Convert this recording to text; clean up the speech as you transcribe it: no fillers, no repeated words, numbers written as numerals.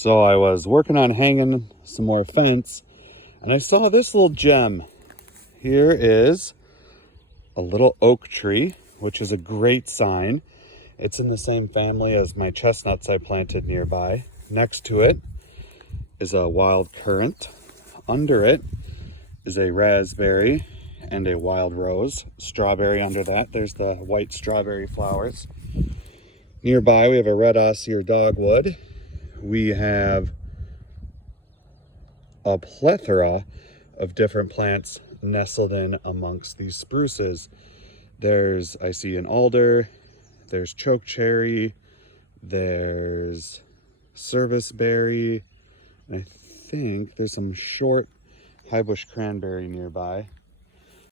So I was working on hanging some more fence and I saw this little gem. Here is a little oak tree, which is a great sign. It's in the same family as my chestnuts I planted nearby. Next to it is a wild currant. Under it is a raspberry and a wild rose. Strawberry under that. There's the white strawberry flowers. Nearby we have a red osier dogwood. We have a plethora of different plants nestled in amongst these spruces. I see an alder, there's chokecherry, there's serviceberry, and I think there's some short highbush cranberry nearby.